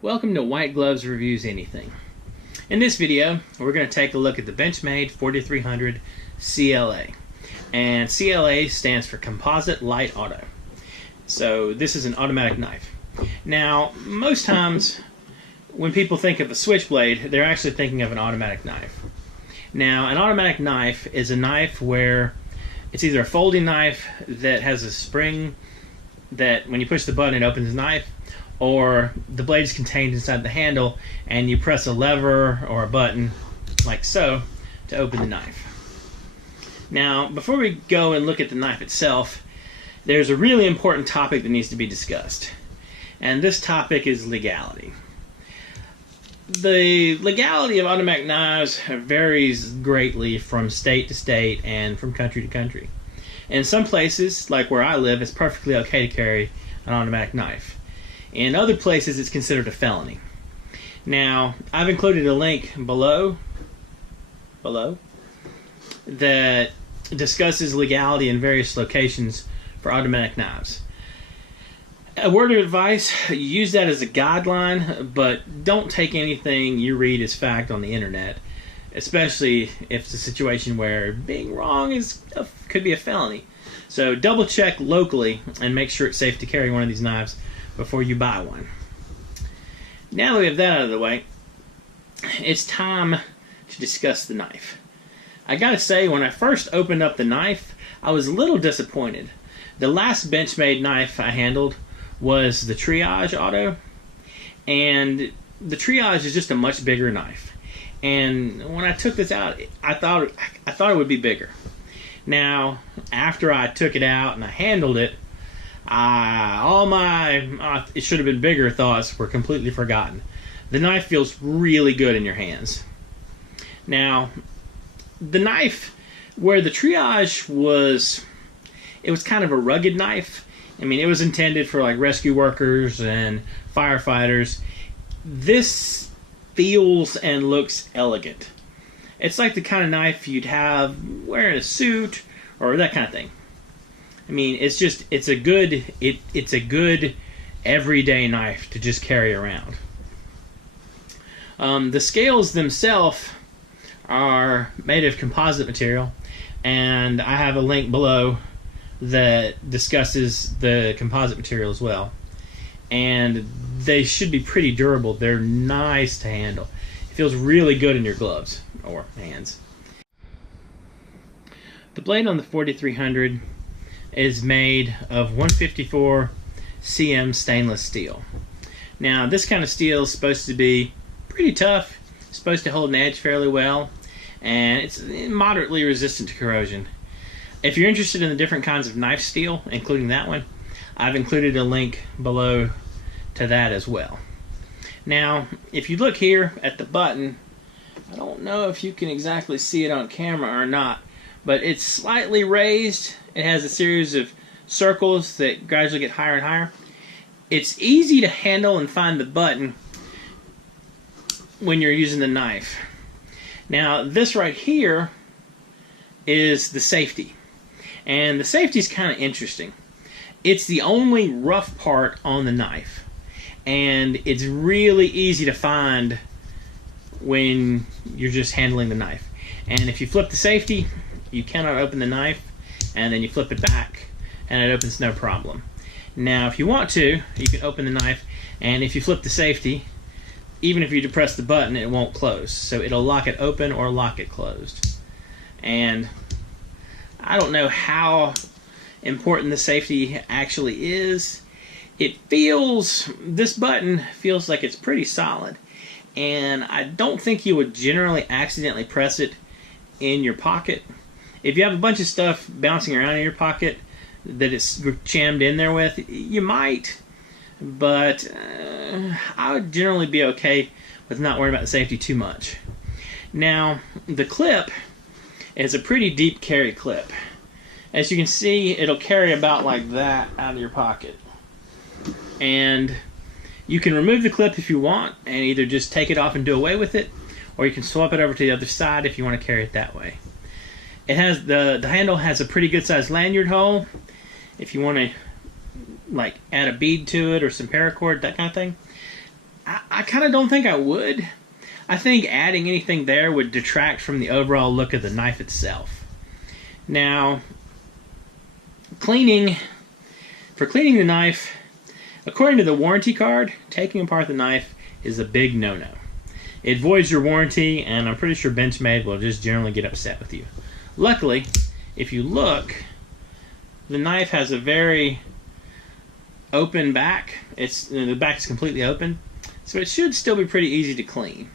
Welcome to White Gloves Reviews Anything. In this video, we're going to take a look at the Benchmade 4300 CLA. And CLA stands for Composite Light Auto. So this is an automatic knife. Now, most times when people think of a switchblade, they're actually thinking of an automatic knife. Now, an automatic knife is a knife where it's either a folding knife that has a spring that when you push the button it opens the knife, or the blade is contained inside the handle and you press a lever or a button like so to open the knife. Now, before we go and look at the knife itself, there's a really important topic that needs to be discussed, and this topic is legality. The legality of automatic knives varies greatly from state to state and from country to country. In some places, like where I live, it's perfectly okay to carry an automatic knife. In other places, it's considered a felony. Now, I've included a link below that discusses legality in various locations for automatic knives. A word of advice, use that as a guideline, but don't take anything you read as fact on the internet, especially if it's a situation where being wrong could be a felony. So double check locally and make sure it's safe to carry one of these knives before you buy one. Now that we have that out of the way, it's time to discuss the knife. I gotta say, when I first opened up the knife, I was a little disappointed. The last Benchmade knife I handled was the Triage Auto, and the Triage is just a much bigger knife. And when I took this out, I thought it would be bigger. Now, after I took it out and I handled it, all my it should have been bigger thoughts were completely forgotten. The knife feels really good in your hands. Now, the knife, where the Triage was, it was kind of a rugged knife. I mean, it was intended for like rescue workers and firefighters. This feels and looks elegant. It's like the kind of knife you'd have wearing a suit or that kind of thing. I mean, it's a good everyday knife to just carry around. The scales themselves are made of composite material, and I have a link below that discusses the composite material as well. And they should be pretty durable. They're nice to handle. It feels really good in your gloves or hands. The blade on the 4300 is made of 154 cm stainless steel. Now, this kind of steel is supposed to be pretty tough, it's supposed to hold an edge fairly well, and it's moderately resistant to corrosion. If you're interested in the different kinds of knife steel, including that one, I've included a link below to that as well. Now, if you look here at the button, I don't know if you can exactly see it on camera or not, but it's slightly raised. It has a series of circles that gradually get higher and higher. It's easy to handle and find the button when you're using the knife. Now, this right here is the safety. And the safety is kind of interesting. It's the only rough part on the knife. And it's really easy to find when you're just handling the knife. And if you flip the safety, you cannot open the knife, and then you flip it back and it opens no problem. Now, if you want to, you can open the knife, and if you flip the safety, even if you depress the button, it won't close. So it'll lock it open or lock it closed. And I don't know how important the safety actually is. This button feels like it's pretty solid, and I don't think you would generally accidentally press it in your pocket. If you have a bunch of stuff bouncing around in your pocket that it's jammed in there with, you might, but I would generally be okay with not worrying about the safety too much. Now, the clip is a pretty deep carry clip. As you can see, it'll carry about like that out of your pocket. And you can remove the clip if you want and either just take it off and do away with it, or you can swap it over to the other side if you want to carry it that way. It has the handle has a pretty good sized lanyard hole if you want to like add a bead to it or some paracord, that kind of thing. I kind of don't think I would. I think adding anything there would detract from the overall look of the knife itself. Now, for cleaning the knife, according to the warranty card, taking apart the knife is a big no-no. It voids your warranty, and I'm pretty sure Benchmade will just generally get upset with you. Luckily, if you look, the knife has a very open back. The back is completely open, so it should still be pretty easy to clean.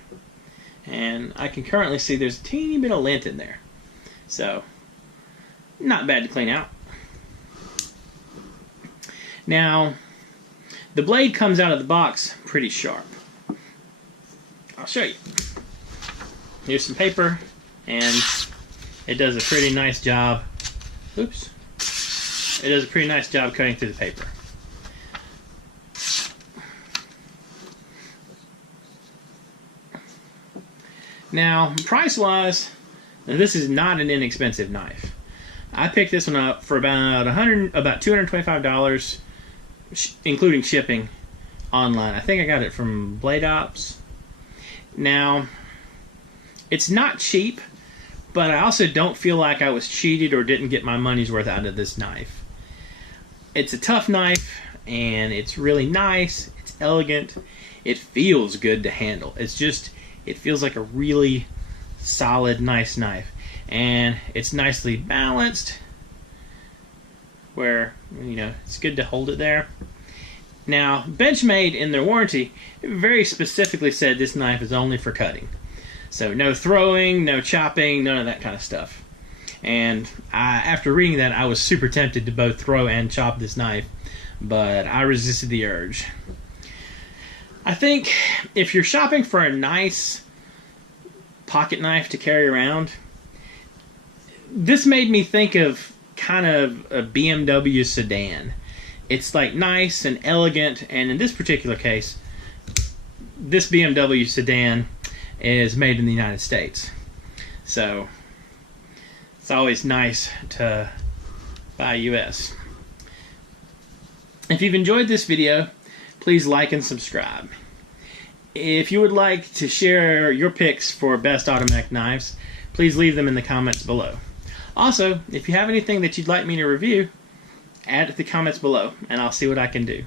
And I can currently see there's a teeny bit of lint in there, so not bad to clean out. Now, the blade comes out of the box pretty sharp. I'll show you. Here's some paper, and it does a pretty nice job. Oops. It does a pretty nice job cutting through the paper. Now, price-wise, this is not an inexpensive knife. I picked this one up for about $225, including shipping, online. I think I got it from Blade Ops. Now, it's not cheap, but I also don't feel like I was cheated or didn't get my money's worth out of this knife. It's a tough knife, and it's really nice. It's elegant. It feels good to handle. It feels like a really solid, nice knife. And it's nicely balanced, where, it's good to hold it there. Now, Benchmade, in their warranty, very specifically said this knife is only for cutting. So no throwing, no chopping, none of that kind of stuff. And after reading that, I was super tempted to both throw and chop this knife, but I resisted the urge. I think if you're shopping for a nice pocket knife to carry around, this made me think of kind of a BMW sedan. It's like nice and elegant, and in this particular case, this BMW sedan is made in the United States. So it's always nice to buy US. If you've enjoyed this video, please like and subscribe. If you would like to share your picks for best automatic knives, please leave them in the comments below. Also, if you have anything that you'd like me to review, add it to the comments below, and I'll see what I can do.